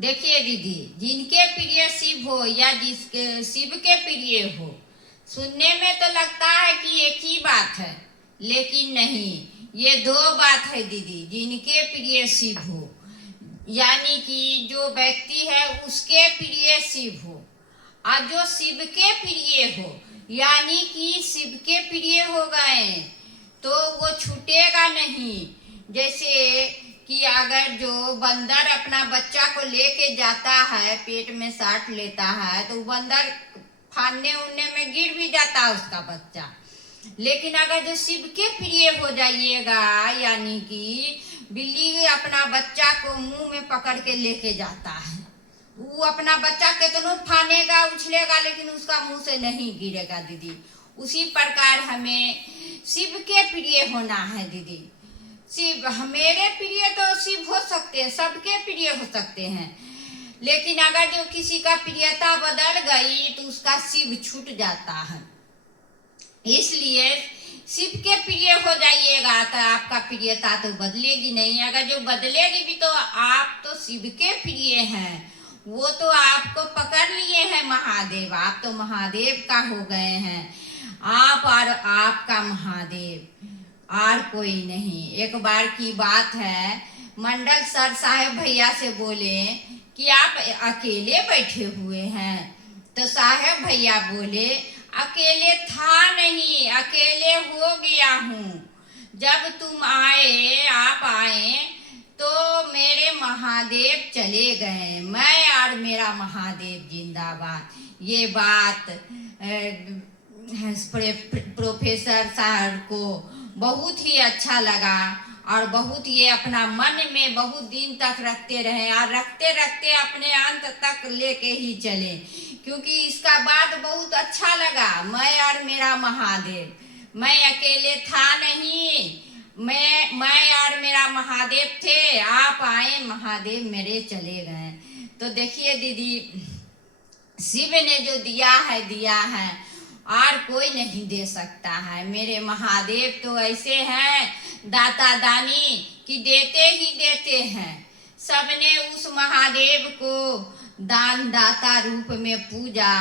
देखिए दीदी, जिनके प्रिय शिव हो या जिसके शिव के प्रिय हो, सुनने में तो लगता है कि एक ही बात है, लेकिन नहीं, ये दो बात है दीदी। जिनके प्रिय शिव हो यानी कि जो व्यक्ति है उसके प्रिय शिव हो, और जो शिव के प्रिय हो यानी कि शिव के प्रिय हो गए तो वो छूटेगा नहीं। जैसे कि अगर जो बंदर अपना बच्चा को लेके जाता है, पेट में साट लेता है, तो बंदर फाड़ने उड़ने में गिर भी जाता है उसका बच्चा। लेकिन अगर जो शिव के प्रिय हो जाइएगा, यानी कि बिल्ली अपना बच्चा को मुंह में पकड़ के लेके जाता है, वो अपना बच्चा कितनों फानेगा उछलेगा लेकिन उसका मुंह से नहीं गिरेगा दीदी। उसी प्रकार हमें शिव के प्रिय होना है दीदी। शिव मेरे प्रिय तो शिव हो सकते हैं, सबके प्रिय हो सकते हैं, लेकिन अगर जो किसी का प्रियता बदल गई तो उसका शिव छूट जाता है। इसलिए शिव के प्रिय हो जाइएगा तो आपका प्रियता तो बदलेगी नहीं। अगर जो बदलेगी भी तो आप तो शिव के प्रिय हैं, वो तो आपको पकड़ लिए हैं महादेव, आप तो महादेव का हो गए हैं। आप और आपका महादेव, और कोई नहीं। एक बार की बात है, मंडल सर साहेब भैया से बोले कि आप अकेले बैठे हुए हैं, तो साहेब भैया बोले अकेले था नहीं, अकेले हो गया हूँ। जब तुम आए, आप आए तो मेरे महादेव चले गए, मैं और मेरा महादेव जिंदाबाद। ये बात प्रोफेसर साहब को बहुत ही अच्छा लगा और बहुत ये अपना मन में बहुत दिन तक रखते रहे और रखते रखते अपने अंत तक लेके ही चले, क्योंकि इसका बात बहुत अच्छा लगा। मैं और मेरा महादेव, मैं अकेले था नहीं, मैं और मेरा महादेव थे, आप आए, महादेव मेरे चले गए। तो देखिए दीदी, शिव ने जो दिया है और कोई नहीं दे सकता है। मेरे महादेव तो ऐसे हैं दाता दानी कि देते ही देते हैं। सबने उस महादेव को दान दाता रूप में पूजा,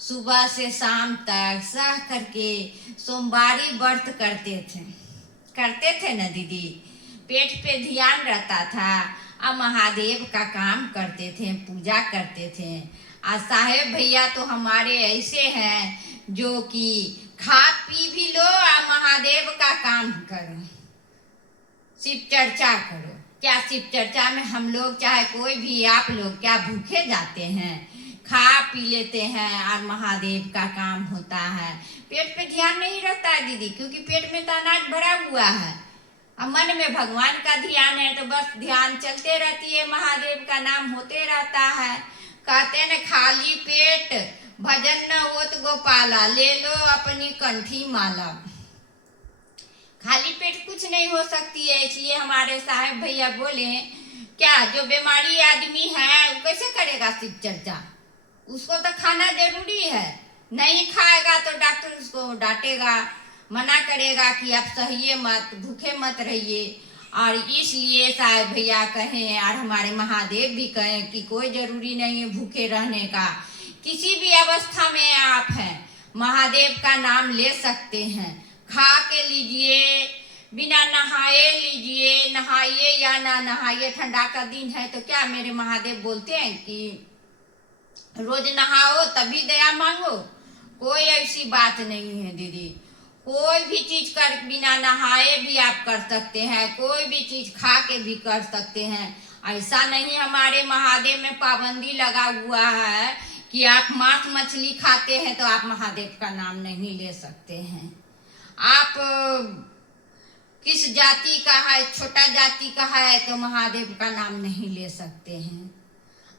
सुबह से शाम तक सह करके सोमवारी व्रत करते थे ना दीदी। पेट पे ध्यान रहता था और महादेव का काम करते थे, पूजा करते थे। और साहेब भैया तो हमारे ऐसे हैं जो कि खा पी भी लो और महादेव का काम करो, शिव चर्चा करो। क्या शिव चर्चा में हम लोग चाहे कोई भी, आप लोग क्या भूखे जाते हैं? खा पी लेते हैं और महादेव का काम होता है। पेट पे ध्यान नहीं रहता है दीदी, क्योंकि पेट में तो अनाज भरा हुआ है और मन में भगवान का ध्यान है, तो बस ध्यान चलते रहती है, महादेव का नाम होते रहता है। कहते न खाली पेट भजन न होत गोपाला, ले लो अपनी कंठी माला। खाली पेट कुछ नहीं हो सकती है। इसलिए हमारे साहेब भैया बोले क्या जो बीमारी आदमी है वो कैसे करेगा शिव चर्चा? उसको तो खाना जरूरी है, नहीं खाएगा तो डॉक्टर उसको डांटेगा, मना करेगा कि आप सहिए मत, भूखे मत रहिए। और इसलिए साहेब भैया कहें और हमारे महादेव भी कहें कि कोई जरूरी नहीं है भूखे रहने का। किसी भी अवस्था में आप हैं, महादेव का नाम ले सकते हैं। खा के लीजिए, बिना नहाए लीजिए, नहाइए या ना नहाइए। ठंडा का दिन है तो क्या मेरे महादेव बोलते हैं कि रोज नहाओ तभी दया मांगो? कोई ऐसी बात नहीं है दीदी। कोई भी चीज कर बिना नहाए भी आप कर सकते हैं, कोई भी चीज खा के भी कर सकते हैं। ऐसा नहीं हमारे महादेव में पाबंदी लगा हुआ है कि आप मांस मछली खाते हैं तो आप महादेव का नाम नहीं ले सकते हैं। आप किस जाति का है, छोटा जाति का है तो महादेव का नाम नहीं ले सकते हैं।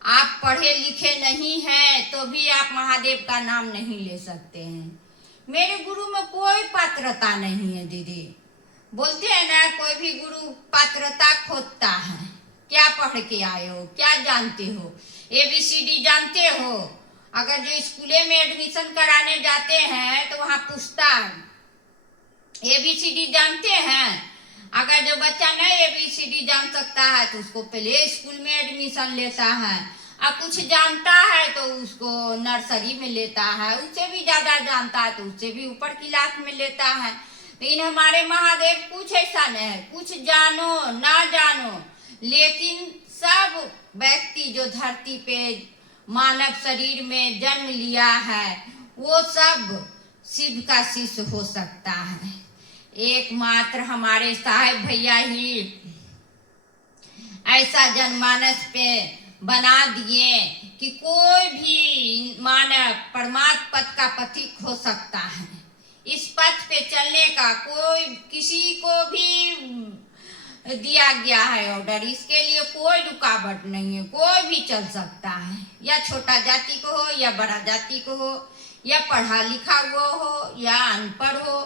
आप पढ़े लिखे नहीं हैं तो भी आप महादेव का नाम नहीं ले सकते हैं। मेरे गुरु में कोई पात्रता नहीं है दीदी। बोलते हैं ना कोई भी गुरु पात्रता खोजता है। क्या पढ़ के आए हो, क्या जानते हो, ABCD जानते हो? अगर जो स्कूले में एडमिशन कराने जाते हैं तो वहाँ पूछता है ABCD जानते हैं? अगर जो बच्चा नहीं ABCD जान सकता है तो उसको प्ले स्कूल में एडमिशन लेता है, और कुछ जानता है तो उसको नर्सरी में लेता है, उससे भी ज्यादा जानता है तो उससे भी ऊपर क्लास में लेता है। लेकिन हमारे महादेव कुछ ऐसा नहीं है, कुछ जानो ना जानो, लेकिन सब व्यक्ति जो धरती पे मानव शरीर में जन्म लिया है वो सब शिव का शिष्य हो सकता है। एकमात्र हमारे साहेब भैया ही ऐसा जनमानस पे बना दिए कि कोई भी मानव परमात्म पद का पथिक हो सकता है। इस पथ पे चलने का कोई किसी को भी दिया गया है ऑर्डर, इसके लिए कोई रुकावट नहीं है, कोई भी चल सकता है, या छोटा जाति को हो या बड़ा जाति को हो, या पढ़ा लिखा हुआ हो या अनपढ़ हो,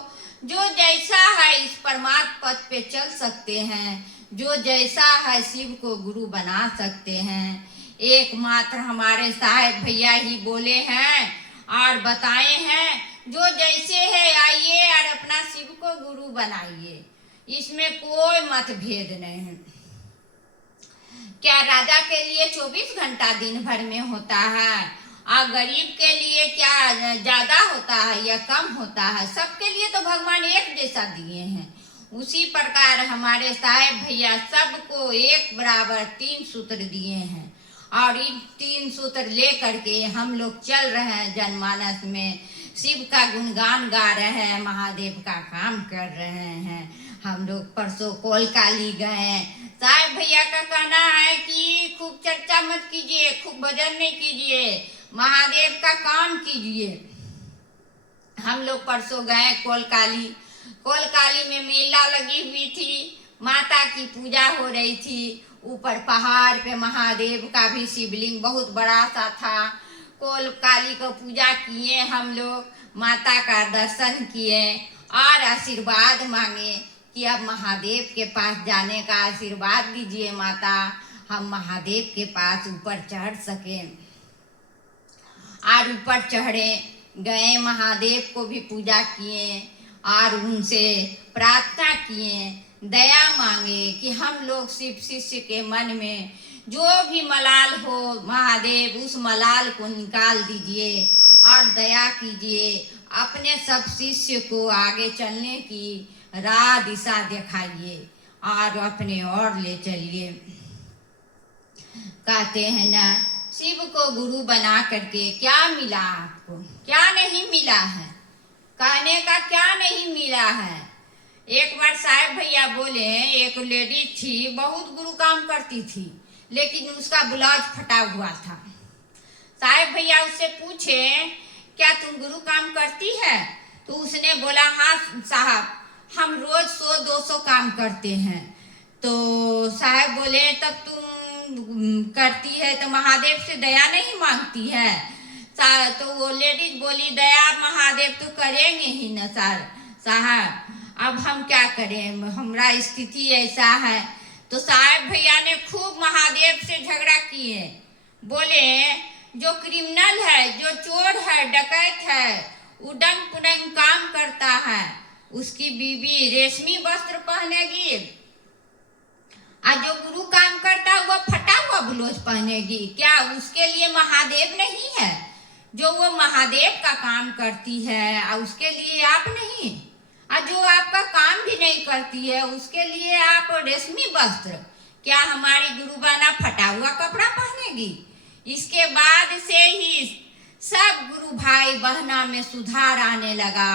जो जैसा है इस परमात्म पद पे चल सकते हैं, जो जैसा है शिव को गुरु बना सकते हैं। एकमात्र हमारे साहेब भैया ही बोले हैं और बताए हैं, जो जैसे है आइए और अपना शिव को गुरु बनाइए, इसमें कोई मतभेद नहीं है। क्या राजा के लिए 24 घंटा दिन भर में होता है और गरीब के लिए क्या ज्यादा होता है या कम होता है? सबके लिए तो भगवान एक जैसा दिए हैं। उसी प्रकार हमारे साहेब भैया सबको एक बराबर 3 सूत्र दिए हैं, और इन 3 सूत्र ले करके हम लोग चल रहे हैं जनमानस में, शिव का गुणगान गा रहे हैं, महादेव का काम कर रहे हैं। हम लोग परसों कोलकाली गए। साहेब भैया का कहना है कि खूब चर्चा मत कीजिए, खूब भजन नहीं कीजिए, महादेव का काम कीजिए। हम लोग परसों गए कोलकाली। कोलकाली में मेला लगी हुई थी, माता की पूजा हो रही थी। ऊपर पहाड़ पे महादेव का भी शिवलिंग बहुत बड़ा सा था। कोलकाली को पूजा किए हम लोग, माता का दर्शन किए और आशीर्वाद मांगे कि अब महादेव के पास जाने का आशीर्वाद दीजिए माता, हम महादेव के पास ऊपर चढ़ सकें। और ऊपर चढ़े गए, महादेव को भी पूजा किए और उनसे प्रार्थना किए, दया मांगे कि हम लोग शिव शिष्य के मन में जो भी मलाल हो महादेव उस मलाल को निकाल दीजिए और दया कीजिए, अपने सब शिष्य को आगे चलने की राह दिशा दिखाइए और अपने ओर ले चलिए। कहते हैं ना, शिव को गुरु बना करके क्या मिला आपको? क्या नहीं मिला है? कहने का क्या नहीं मिला है? एक बार साहेब भैया बोले, एक लेडी थी, बहुत गुरु काम करती थी, लेकिन उसका ब्लाउज फटा हुआ था। साहेब भैया उससे पूछे, क्या तुम गुरु काम करती है? तो उसने बोला, हाँ साहब, हम रोज 100-200 काम करते हैं। तो साहब बोले, तब तुम करती है तो महादेव से दया नहीं मांगती है? तो वो लेडीज बोली, दया महादेव तो करेंगे ही न सर साहब, अब हम क्या करें, हमारा स्थिति ऐसा है। तो साहब भैया ने खूब महादेव से झगड़ा किए, बोले जो क्रिमिनल है, जो चोर है, डकैत है, उडंग पुडंग काम करता है, उसकी बीवी रेशमी वस्त्र पहनेगी, और जो गुरु काम करता है वो फटा हुआ ब्लाउज पहनेगी? क्या उसके लिए महादेव नहीं है? जो वो महादेव का काम करती है और उसके लिए आप नहीं, और जो आपका काम भी नहीं करती है उसके लिए आप रेशमी वस्त्र, क्या हमारी गुरुबाना फटा हुआ कपड़ा पहनेगी? इसके बाद से ही सब गुरु भाई बहना में सुधार आने लगा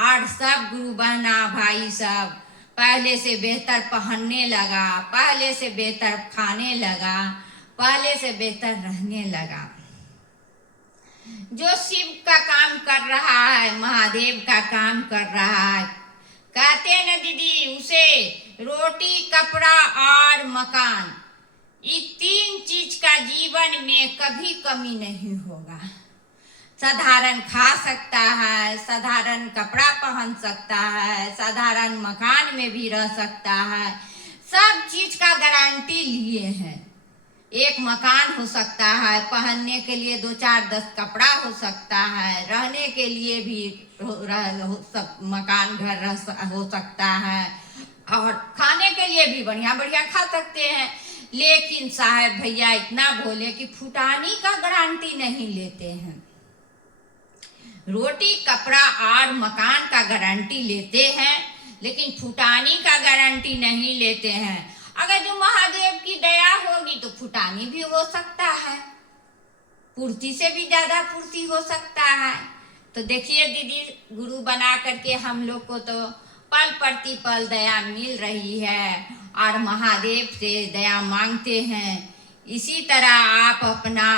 और सब गुरु बहना भाई सब पहले से बेहतर पहनने लगा, पहले से बेहतर खाने लगा, पहले से बेहतर रहने लगा। जो शिव का काम कर रहा है, महादेव का काम कर रहा है, कहते न दीदी, उसे रोटी, कपड़ा और मकान, ये 3 चीज का जीवन में कभी कमी नहीं होगा। साधारण खा सकता है, साधारण कपड़ा पहन सकता है, साधारण मकान में भी रह सकता है, सब चीज का गारंटी लिए हैं। एक मकान हो सकता है, पहनने के लिए 2-4-10 कपड़ा हो सकता है, रहने के लिए भी सब मकान घर हो सकता है, और खाने के लिए भी बढ़िया बढ़िया खा सकते हैं। लेकिन साहब भैया इतना बोले कि फुटानी का गारंटी नहीं लेते हैं। रोटी कपड़ा और मकान का गारंटी लेते हैं, लेकिन फुटानी का गारंटी नहीं लेते हैं। अगर जो महादेव की दया होगी तो फुटानी भी हो सकता है, पूर्ति से भी ज्यादा पूर्ति हो सकता है। तो देखिए दीदी, गुरु बना करके हम लोग को तो पल प्रतिपल दया मिल रही है और महादेव से दया मांगते हैं। इसी तरह आप अपना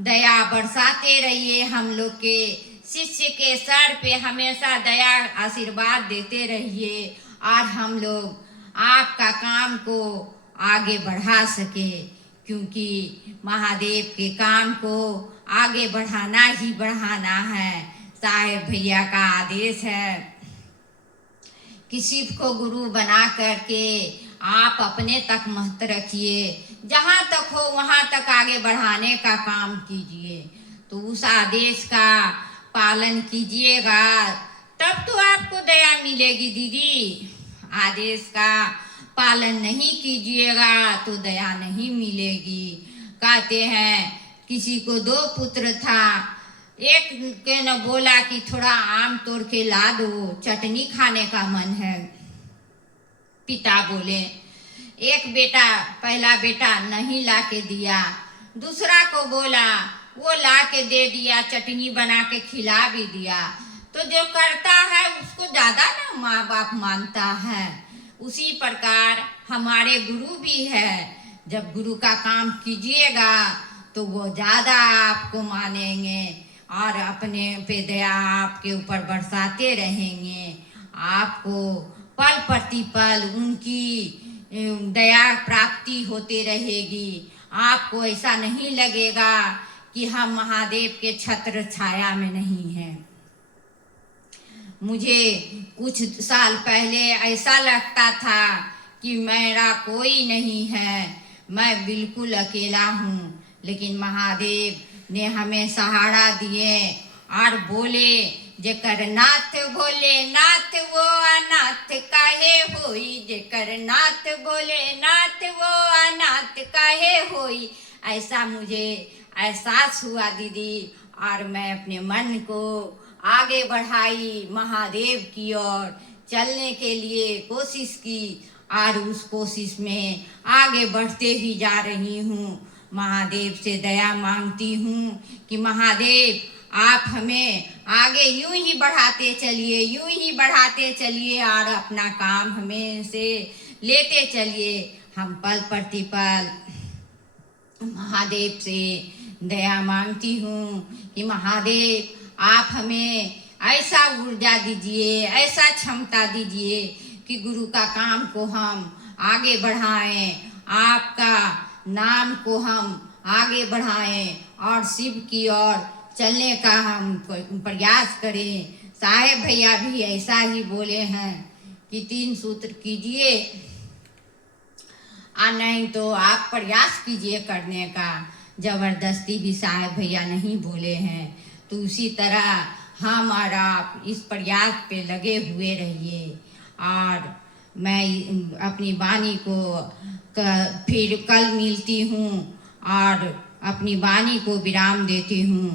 दया बरसाते रहिए, हम लोग के शिष्य के सर पे हमेशा दया आशीर्वाद देते रहिए और हम लोग आपका काम को आगे बढ़ा सके, क्योंकि महादेव के काम को आगे बढ़ाना ही बढ़ाना है। साहेब भैया का आदेश है कि शिव को गुरु बना करके आप अपने तक मत रखिए, जहाँ तक हो वहाँ तक आगे बढ़ाने का काम कीजिए। तो उस आदेश का पालन कीजिएगा, तब तो आपको दया मिलेगी दीदी। आदेश का पालन नहीं कीजिएगा तो दया नहीं मिलेगी। कहते हैं किसी को 2 पुत्र था, एक के न बोला कि थोड़ा आम तोड़ के ला दो, चटनी खाने का मन है। पिता बोले, एक बेटा, पहला बेटा नहीं ला के दिया, दूसरा को बोला, वो ला के दे दिया, चटनी बना के खिला भी दिया। तो जो करता है उसको ज्यादा ना माँ बाप मानता है। उसी प्रकार हमारे गुरु भी है, जब गुरु का काम कीजिएगा तो वो ज्यादा आपको मानेंगे और अपने पे दया आपके ऊपर बरसाते रहेंगे। आपको पल प्रतिपल उनकी दया प्राप्ति होती रहेगी। आपको ऐसा नहीं लगेगा कि हम महादेव के छत्र छाया में नहीं हैं। मुझे कुछ साल पहले ऐसा लगता था कि मेरा कोई नहीं है, मैं बिल्कुल अकेला हूँ, लेकिन महादेव ने हमें सहारा दिए और बोले, जेकर नाथ बोले नाथ वो अनाथ काहे होई, जेकर नाथ बोले नाथ वो अनाथ काहे होई। ऐसा मुझे एहसास हुआ दीदी, और मैं अपने मन को आगे बढ़ाई, महादेव की ओर चलने के लिए कोशिश की और उस कोशिश में आगे बढ़ते ही जा रही हूँ। महादेव से दया मांगती हूँ कि महादेव आप हमें आगे यूं ही बढ़ाते चलिए, यूं ही बढ़ाते चलिए और अपना काम हमें से लेते चलिए। हम पल प्रतिपल महादेव से दया मांगती हूँ कि महादेव आप हमें ऐसा ऊर्जा दीजिए, ऐसा क्षमता दीजिए कि गुरु का काम को हम आगे बढ़ाएं, आपका नाम को हम आगे बढ़ाएं और शिव की ओर चलने का हम प्रयास करें। साहेब भैया भी ऐसा ही बोले हैं कि 3 सूत्र कीजिए और नहीं तो आप प्रयास कीजिए करने का। जबरदस्ती भी साहेब भैया नहीं बोले हैं। तो उसी तरह हम और आप इस प्रयास पे लगे हुए रहिए। और मैं अपनी वाणी को फिर कल मिलती हूँ और अपनी वाणी को विराम देती हूँ।